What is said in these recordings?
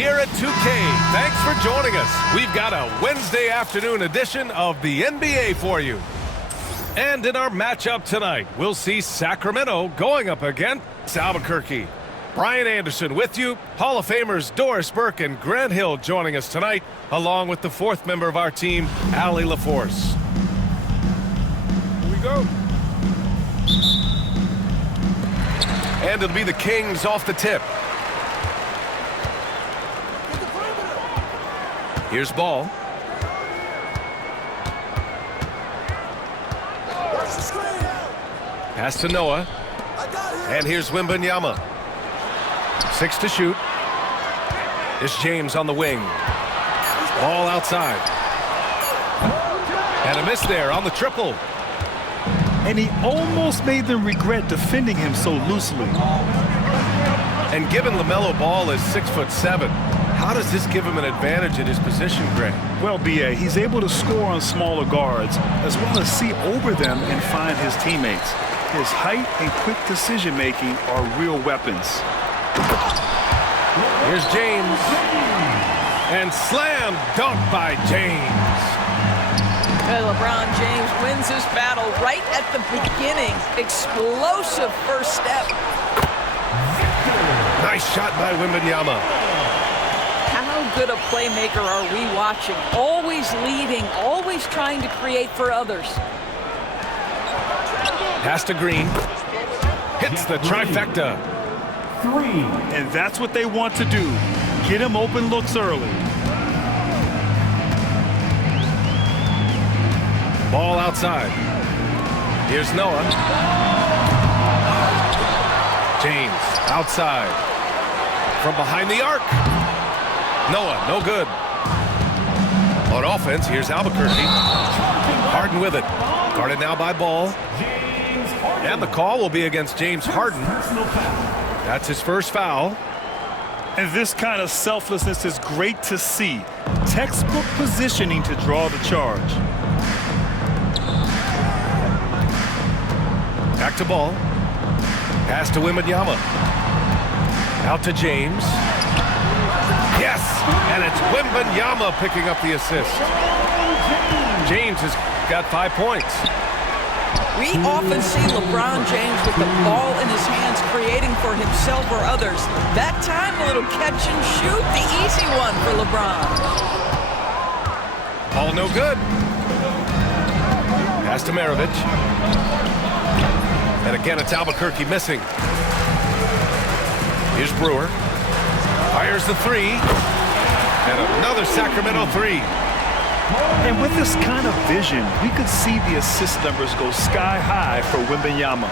here at 2K. Thanks for joining us. We've got a Wednesday afternoon edition of the NBA for you. And in our matchup tonight, we'll see Sacramento going up against Albuquerque. Brian Anderson with you. Hall of Famers Doris Burke and Grant Hill joining us tonight, along with the fourth member of our team, Allie LaForce. Here we go. And it'll be the Kings off the tip. Here's ball. Pass to Noah. And here's Wembanyama. 6 to shoot. It's James on the wing. Ball outside. And a miss there on the triple. And he almost made them regret defending him so loosely. And given LaMelo Ball is 6'7", how does this give him an advantage in his position, Grant? Well, B.A., he's able to score on smaller guards, as well as see over them and find his teammates. His height and quick decision-making are real weapons. Here's James. And slam dunk by James. LeBron James wins this battle right at the beginning. Explosive first step. Nice shot by Wembanyama. How good a playmaker are we watching? Always leading, always trying to create for others. Pass to Green. Hits the trifecta. And that's what they want to do. Get him open looks early. Ball outside. Here's Noah. James outside. From behind the arc. Noah, no good. On offense, here's Albuquerque. Harden with it. Guarded now by Ball. And the call will be against James Harden. That's his first foul. And this kind of selflessness is great to see. Textbook positioning to draw the charge. Back to Ball. Pass to Wembanyama. Out to James. Yes! And it's Wembanyama picking up the assist. James has got 5 points. We often see LeBron James with the ball in his hands, creating for himself or others. That time, a little catch and shoot, the easy one for LeBron. All no good. Pass to Maravich. And again, it's Albuquerque missing. Here's Brewer. Fires the three. And another Sacramento three. And with this kind of vision, we could see the assist numbers go sky high for Wembanyama.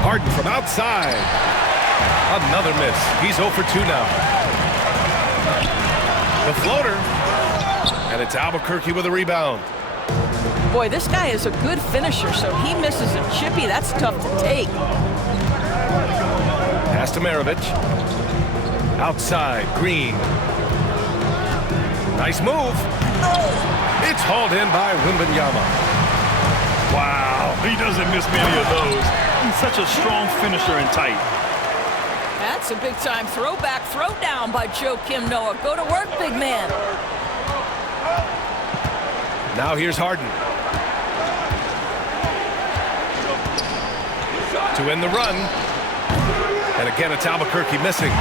Harden from outside. Another miss. He's 0 for 2 now. The floater. And it's Albuquerque with a rebound. Boy, this guy is a good finisher, so he misses a chippy. That's tough to take. Pass to Maravich. Outside, Green. Nice move. It's hauled in by Wembanyama. Wow, he doesn't miss many of those. He's such a strong finisher and tight. That's a big-time throwback, throwdown by Joakim Noah. Go to work, big man. Now here's Harden. To end the run. And again, it's Albuquerque missing.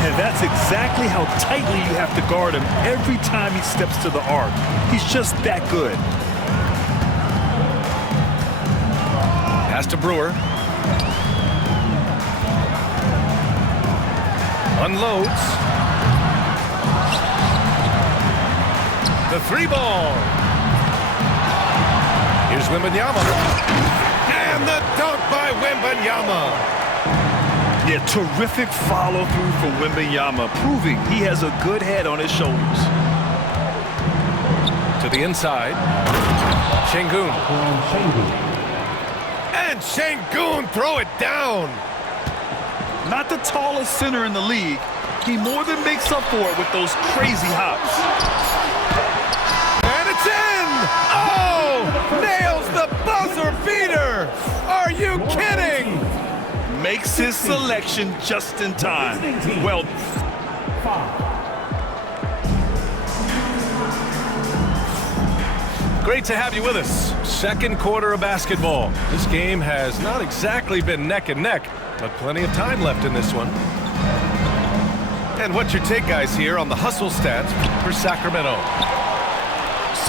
And that's exactly how tightly you have to guard him every time he steps to the arc. He's just that good. Pass to Brewer. Unloads. The three ball. Here's Wembanyama. And the dunk by Wembanyama. Yeah, terrific follow-through from Wembanyama, proving he has a good head on his shoulders. To the inside. Şengün. And Şengün throw it down. Not the tallest center in the league. He more than makes up for it with those crazy hops. And it's in! Oh! Nails the buzzer beater! Are you kidding? Makes his selection just in time. Well, great to have you with us. Second quarter of basketball. This game has not exactly been neck and neck, but plenty of time left in this one. And what's your take, guys, here on the hustle stats for Sacramento?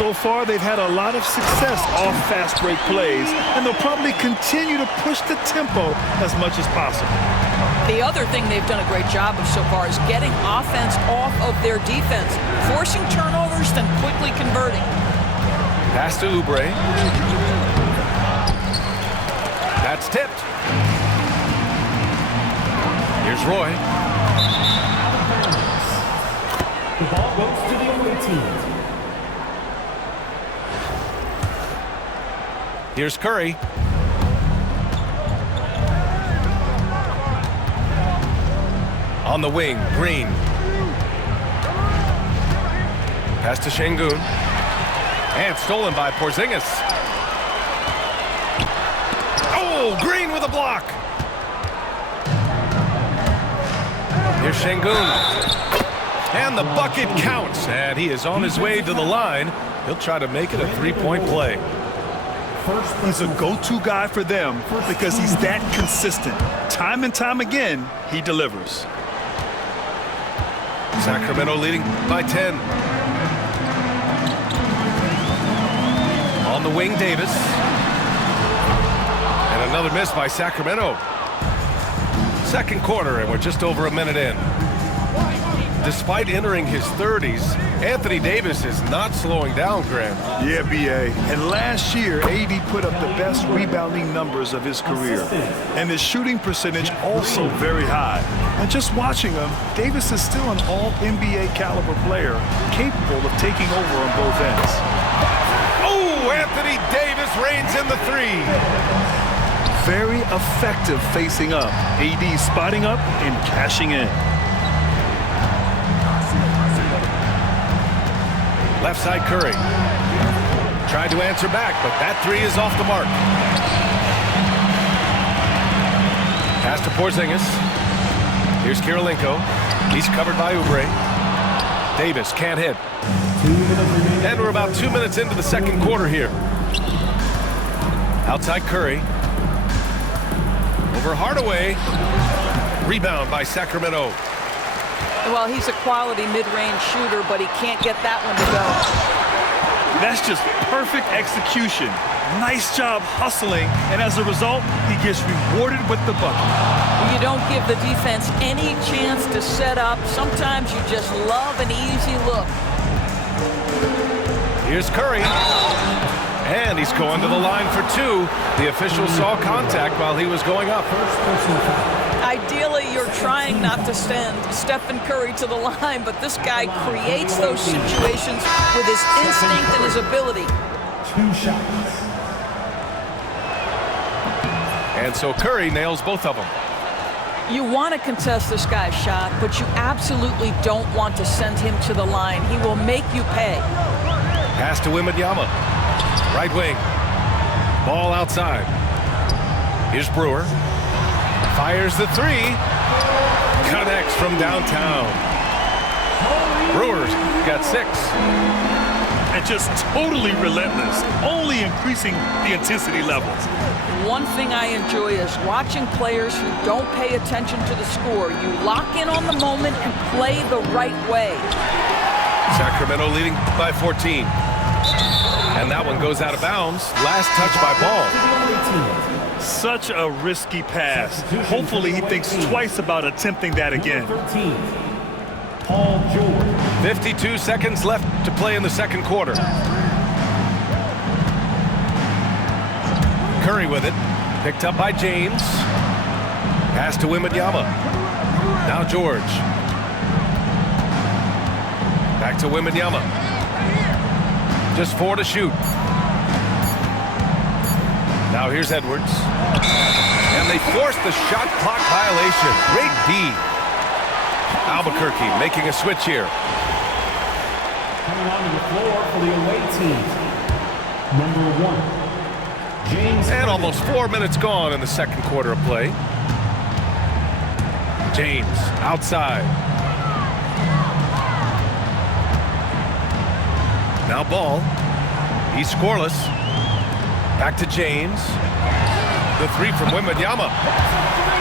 so far they've had a lot of success off fast break plays, and they'll probably continue to push the tempo as much as possible. The other thing they've done a great job of so far is getting offense off of their defense, forcing turnovers, then quickly converting. Pass to Oubre. That's tipped. Here's Roy. The ball goes to the away team. Here's Curry. On the wing, Green. Pass to Şengün. And stolen by Porzingis. Oh, Green with a block. Here's Şengün. And the bucket counts. And he is on his way to the line. He'll try to make it a three-point play. He's a go-to guy for them because he's that consistent. Time and time again, he delivers. Sacramento leading by 10. On the wing, Davis. And another miss by Sacramento. Second quarter, and we're just over a minute in. Despite entering his 30s, Anthony Davis is not slowing down, Grant. Yeah, B.A. And last year, AD put up the best rebounding numbers of his career. And his shooting percentage also very high. And just watching him, Davis is still an all-NBA caliber player, capable of taking over on both ends. Oh, Anthony Davis reigns in the three. Very effective facing up. AD spotting up and cashing in. Left side, Curry. Tried to answer back, but that three is off the mark. Pass to Porzingis. Here's Kirilenko. He's covered by Oubre. Davis can't hit. And we're about 2 minutes into the second quarter here. Outside Curry. Over Hardaway. Rebound by Sacramento. Well, he's a quality mid-range shooter, but he can't get that one to go. That's just perfect execution. Nice job hustling, and as a result, he gets rewarded with the bucket. You don't give the defense any chance to set up. Sometimes you just love an easy look. Here's Curry. And he's going to the line for two. The official saw contact while he was going up. Ideally, you're trying not to send Stephen Curry to the line, but this guy creates those situations with his instinct and his ability. 2 shots. And so Curry nails both of them. You want to contest this guy's shot, but you absolutely don't want to send him to the line. He will make you pay. Pass to Wembanyama. Right wing. Ball outside. Here's Brewer. Fires the three. Connects from downtown. Brewers got 6. And just totally relentless, only increasing the intensity levels. One thing I enjoy is watching players who don't pay attention to the score. You lock in on the moment and play the right way. Sacramento leading by 14. And that one goes out of bounds. Last touch by Ball. Such a risky pass. Hopefully he thinks twice about attempting that again. 52 seconds left to play in the second quarter. Curry with it. Picked up by James. Pass to Wembanyama. Now George. Back to Wembanyama. Just 4 to shoot. Now here's Edwards. And they force the shot clock violation. Great D. Albuquerque making a switch here. Coming onto the floor for the away team. Number 1, James. And almost 4 minutes gone in the second quarter of play. James outside. Now ball. He's scoreless. Back to James. The three from Wembanyama.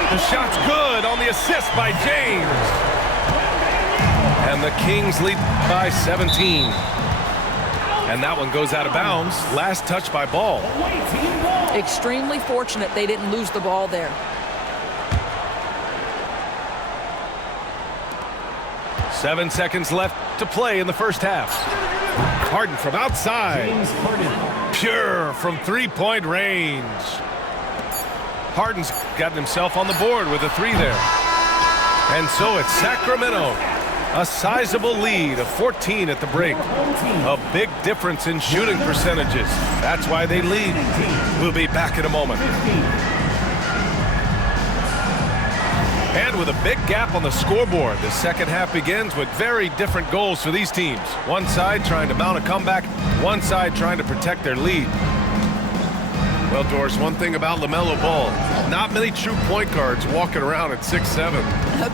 The shot's good on the assist by James. And the Kings lead by 17. And that one goes out of bounds. Last touch by Ball. Extremely fortunate they didn't lose the ball there. 7 seconds left to play in the first half. Harden from outside. Pure from three-point range. Harden's gotten himself on the board with a three there. And so it's Sacramento. A sizable lead of 14 at the break. A big difference in shooting percentages. That's why they lead. We'll be back in a moment. And with a big gap on the scoreboard, the second half begins with very different goals for these teams. One side trying to mount a comeback, one side trying to protect their lead. Well, Doris, one thing about LaMelo Ball, not many true point guards walking around at 6'7".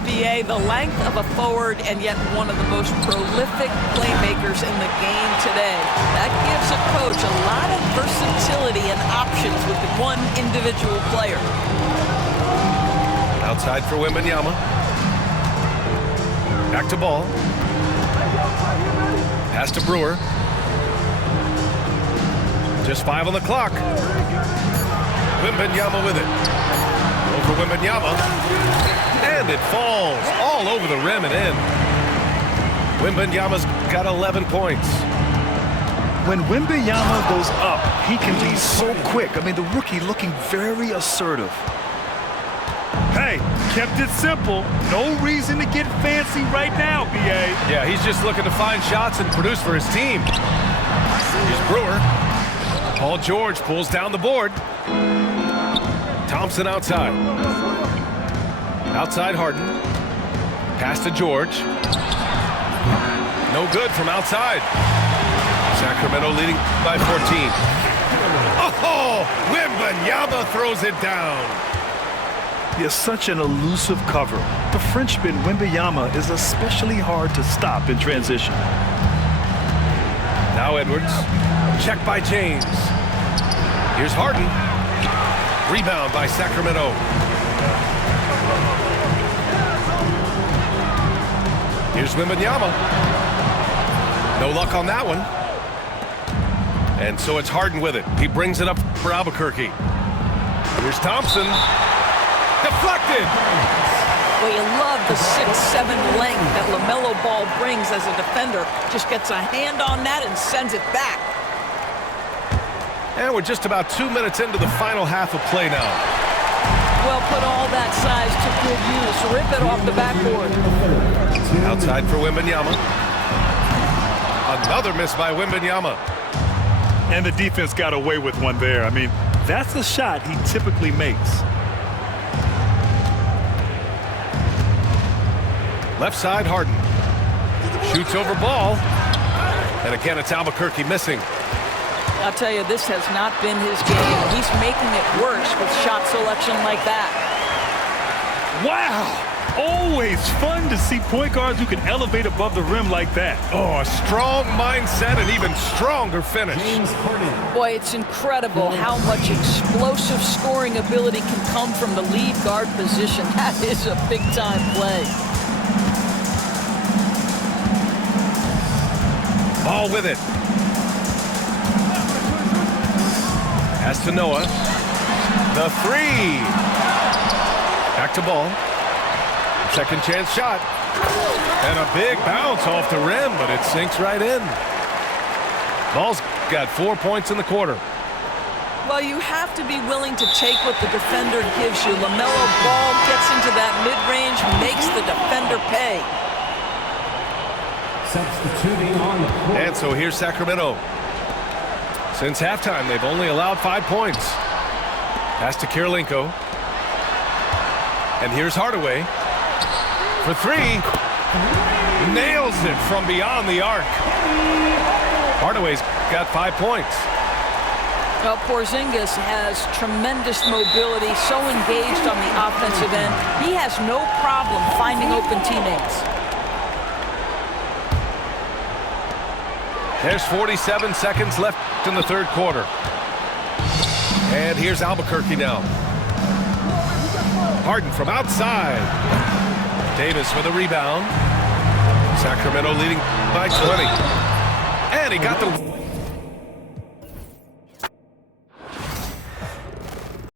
BA, the length of a forward and yet one of the most prolific playmakers in the game today. That gives a coach a lot of versatility and options with one individual player. Outside for Wembanyama. Back to Ball. Pass to Brewer. Just 5 on the clock. Wembanyama with it. Over Wembanyama. And it falls all over the rim and in. Wembanyama's got 11 points. When Wembanyama goes up, he can be so quick. I mean, the rookie looking very assertive. Hey, kept it simple. No reason to get fancy right now, B.A. Yeah, he's just looking to find shots and produce for his team. Here's Brewer. Paul George pulls down the board. Thompson outside. Outside Harden. Pass to George. No good from outside. Sacramento leading by 14. Oh, Wembanyama throws it down. He has such an elusive cover. The Frenchman Wembanyama is especially hard to stop in transition. Now Edwards. Check by James. Here's Harden. Rebound by Sacramento. Here's Wembanyama. No luck on that one. And so it's Harden with it. He brings it up for Albuquerque. Here's Thompson. Deflected. Well, you love the 6'7" length that LaMelo Ball brings as a defender. Just gets a hand on that and sends it back. And we're just about 2 minutes into the final half of play now. Well, put all that size to good use. Rip it off the backboard. Outside for Wembanyama. Another miss by Wembanyama. And the defense got away with one there. I mean, that's a shot he typically makes. Left side, Harden. Shoots over Ball. And again, it's Albuquerque missing. I'll tell you, this has not been his game. He's making it worse with shot selection like that. Wow! Always fun to see point guards who can elevate above the rim like that. Oh, a strong mindset and even stronger finish. Boy, it's incredible how much explosive scoring ability can come from the lead guard position. That is a big-time play. Ball with it. Pass to Noah. The three. Back to Ball. Second chance shot. And a big bounce off the rim, but it sinks right in. Ball's got 4 points in the quarter. Well, you have to be willing to take what the defender gives you. LaMelo Ball gets into that mid-range, makes the defender pay. Substituting on the court. And so here's Sacramento. Since halftime, they've only allowed 5 points. Pass to Kirilenko. And here's Hardaway. For three. Nails it from beyond the arc. Hardaway's got 5 points. Well, Porzingis has tremendous mobility, so engaged on the offensive end. He has no problem finding open teammates. There's 47 seconds left in the third quarter. And here's Albuquerque now. Harden from outside. Davis with a rebound. Sacramento leading by 20. And he got the...